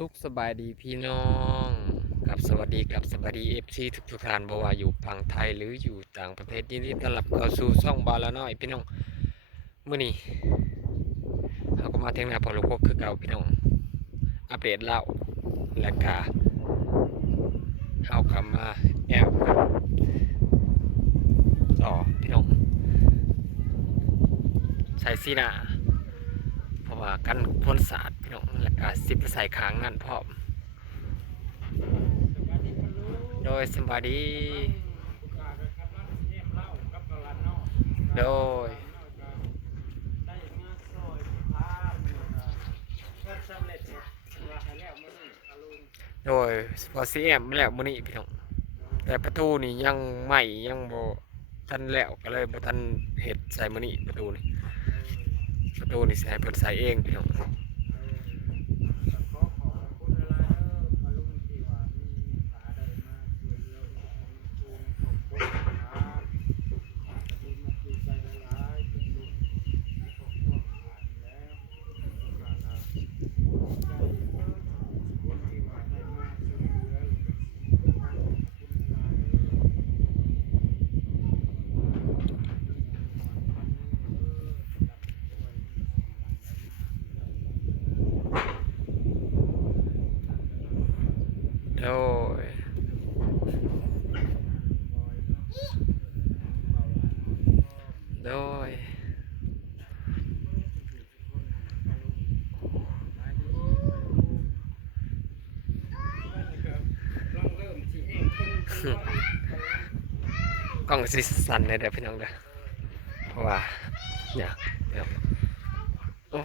สุขสบายดีพี่น้องกับสวัสดีกับสวัสดีเอฟซีทุกทุกท่านบ่ว่าอยู่ฝั่งไทยหรืออยู่ต่างประเทศยินดีต้อนรับเข้าสู่ช่องบาละน้อยพี่น้องเมื้อนี้เราก็มาเที่ยงนาพอลูกคือเก่าพี่น้อง อัปเดตเล่าและกาเฮากลับมาแอบต่อพี่น้องใส่ซีนาเพราะ ว่ากันพ่นสาดพี่น้องแล้วก็สิบใส่ค้างนั่นพร้อม โดยสวัสดี โดยโดยพอซีแอมแล้วมื้อนี้พี่น้องแต่ประตูนี่ยังใหม่ยังบ่ทันแล้วก็เลยบ่ทันเฮ็ดใส่มื้อนี้ประตูนี่ ประตูนี่สิให้เพิ่นใส่เองพี่น้อง โดยโดยกล้องสิสั่นเลยเด้อพี่น้องเด้อเพราะว่าเนี่ยเดี๋ยวโอ้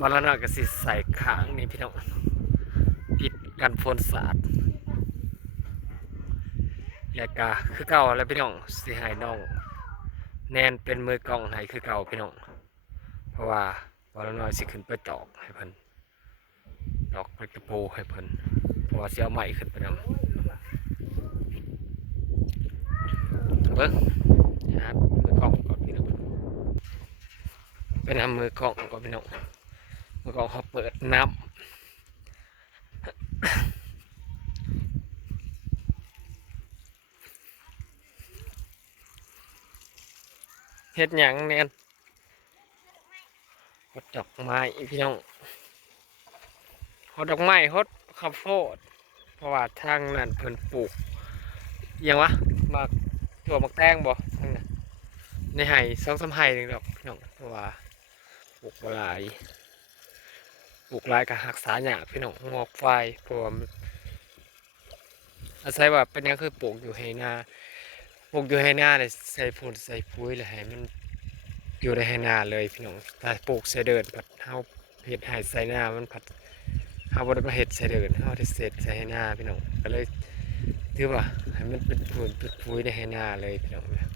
บอลนาก็สิใส่ขางนี่พี่น้องปิดกันฝนสาดแล้วก็คือเก่าแล้วพี่น้องสิให้น้อง แนนเป็นมือกล้องให้คือเก่าพี่น้อง เพราะว่าบอลนาสิขึ้นไปตอกให้เพิ่นตอกไปตะปูให้เพิ่นเพราะว่าเสิเอาใหม่ขึ้นไปนำเบิ้งนะครับมือกล้องก่อนพี่น้องไปนำมือกล้องก่อนพี่น้อง กล้อเขาเปิดน้ำเฮ็ดหยังแน่นฮดดอกไม้พี่น้องฮดดอกไม้ฮดข้าวโพดเพราะว่าทางนั้นเพิ่นปลูกอิหยังวะมาตัวมักแตงบ่ทั้งนั้นในไห่สองสามไห่หนึ่งดอกพี่น้องเพราะว่าปลูกบ่หลาย ลูกลายกับหักษาหญ้าพี่น้องงอกไฟพราะว่ามันอาศัยว่าเป็นหยังคือปลูกอยู่ให้หน้าปลูกอยู่ให้หน้าเนี่ยใส่ฝุ่นใส่ปุ๋ยเลยให้มันอยู่ในให้หน้าเลยพี่น้องถ้าปลูกใส่เดินผัดเฮาเฮ็ดให้ใส่หน้ามันผัดเฮาบ่ได้มาเฮ็ดใส่เดินเฮาได้เสร็จใส่ให้หน้าพี่น้องก็เลยถือว่าให้มันเป็นปุ๋ยเป็นปุ๋ยในให้หน้าเลยพี่น้องนี่ย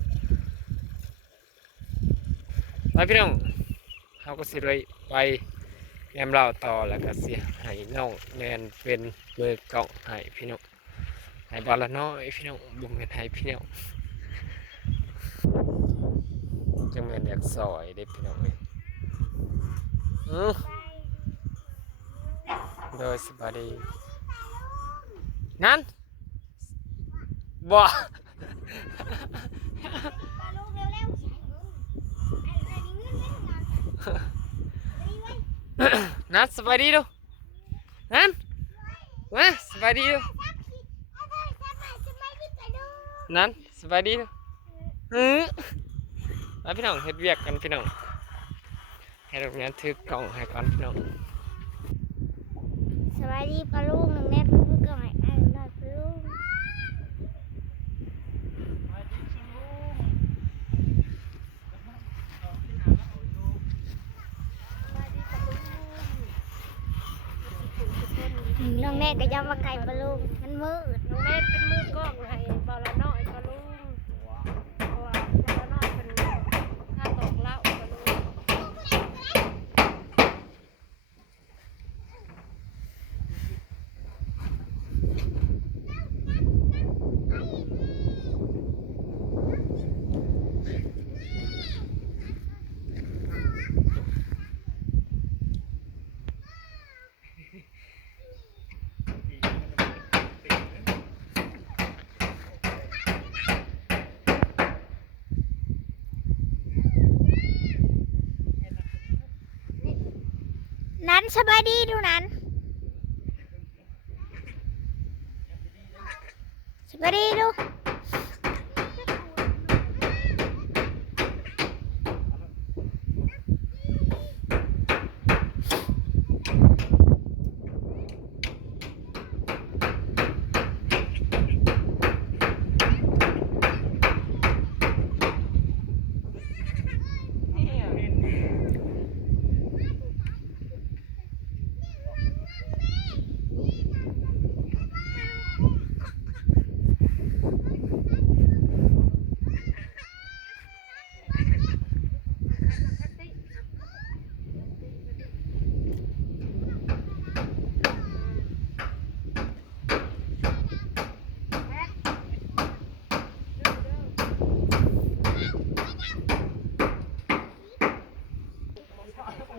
ไปพี่น้องเขาก็สิเลยไป แอมเราต่อแล้วก็เสียให้น้องแนนเป็นมือกล่องให้พี่น้องให้บอลละน้อยพี่น้องบุ้มเป็นให้พี่น้องจังเป็นอยากซอยได้พี่น้องเลยโดยสบายดีนั้นบ่ ปลาลูกเร็วๆใส่มือไอ้ไอ้นี่เงินเงินงานไอ้ไว้ นัดสบายดีดูนันมาสบายดีดูซักสิเอาไปซักใหม่จะไม่ได้ไปดูนันสบายดีดูอือมาพี่น้องเฮ็ดเวียกกันพี่น้องให้ลูกนั้นถือกล่องให้ก่อนพี่น้องสวัสดีปลาลูกหนึ่งเน็ตเพื่อก่อนไอ้หน่อยปลาลูกน้องเนต ก็ยังมาไก่ปลาลูกมันมืด น้องเนตเป็นมือกล้องเลยะน้อยปะลุงเพราะว่าบอลละน้อยเป็นค่าตกเหล้าปะลุง นั้น สบายดีดูนั้นสบายดีดู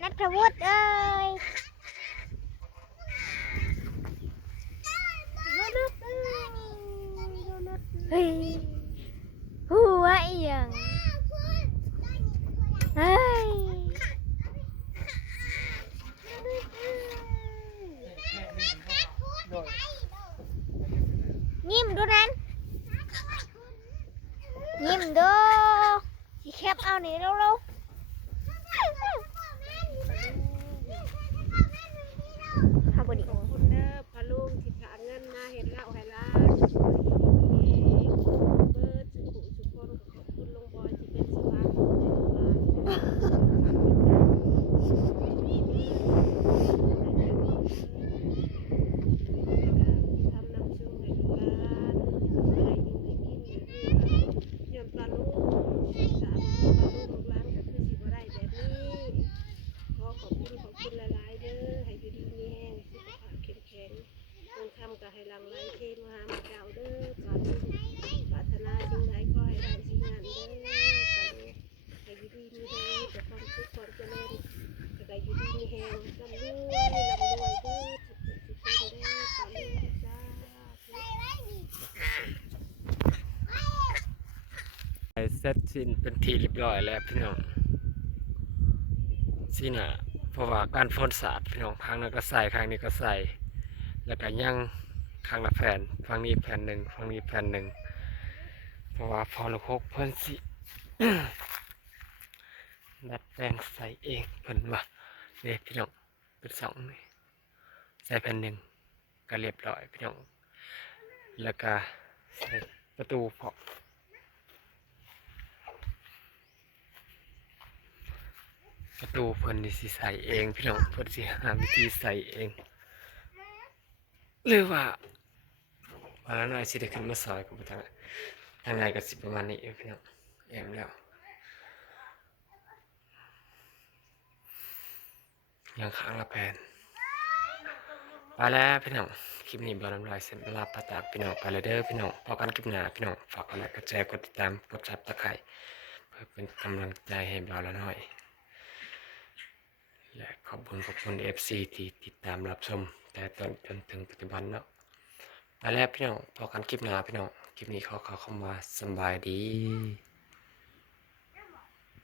นัทวุฒิเอ้ยเฮ้ยหัวเอียงเฮ้ยยิ้มดูนั้นยิ้มดูสิแคบเอาหนิเร็วๆ ค่ะ บดี ขอบคุณเด้อพะลุงที่หาเงินมาเห็นเหล้าให้ร้านช่วยเองเบิร์ดสุขุสุขคนขอบคุณลุงบอยที่เป็นสะพานบุญให้ลูกหลานเด้อทำน้ำชุ่มให้ลูกหลานให้อยู่ให้กินย้อนปลาลูกสามปลาลูกลูกหลานก็คือสิบ่ได้แบบนี้ ขอขอบคุณขอบคุณหลายเด้อให้อยู่ดีมีแห้งสุขภาพเข้มแข็งเงินคำก็ให้ลังไหลเทมาหามาเจ้าเด้อปราธุปรารถนาสิ่งใดขอให้ได้สิ่งนั้นเด้อปราให้อยู่ดีมีแห้งแต่ความสุขความเจริญก็ได้อยู่ดีมีแห้งร่ำรวยร่ำรวยเด้อสุขสุขคนเด้อปราธุจ้าเสร็จสิ้นเป็นทีเรียบร้อยแล้วพี่น้องสินะ ราะว่าการฝนสาดพี่น้องครั้งนั้นก็ใส่ครั้งนี้ก็ใส่ แล้วก็ยังข้างละแผ่นฝั่งนี้แผ่นหนึ่งฝั่งนี้แผ่นหนึ่งเพราะว่าพอลูกหกเพิ่นสิดัดแปลงใส่เองเพิ่นว่าเด้พี่น้องเป็นสองนี่ใส่แผ่นหนึ่งก็เรียบร้อยพี่น้องแล้วก็ใส่ประตูพอ ประตูเพิ่นนี่สิใส่เองพี่น้องเพิ่นสิหาวิธีใส่เองหรือว่าว่าแล้วหน่อยสิได้ขึ้นมาซอยกับทางทางในก็สิประมาณนี้พี่น้องแอมแล้วยังค้างละแพนไปแล้วพี่น้องคลิปนี้บอลน้ำลายเส้นเวลาปะตากพี่น้องไปเลยเด้อพี่น้องพอกันคลิปหน้าพี่น้องฝากกดไลค์กดแชร์กดติดตามกดซับตะไคร้เพื่อเป็นกำลังใจให้บอลละหน่อย และขอบคุณขอบคุณ FC ที่ติดตามรับชม แต่ตอนจนถึงปัจจุบันเนาะไปแล้วพี่น้องพอกันคลิปหน้าพี่น้อง คลิปนี้ขอขอเข้ามาสบายดี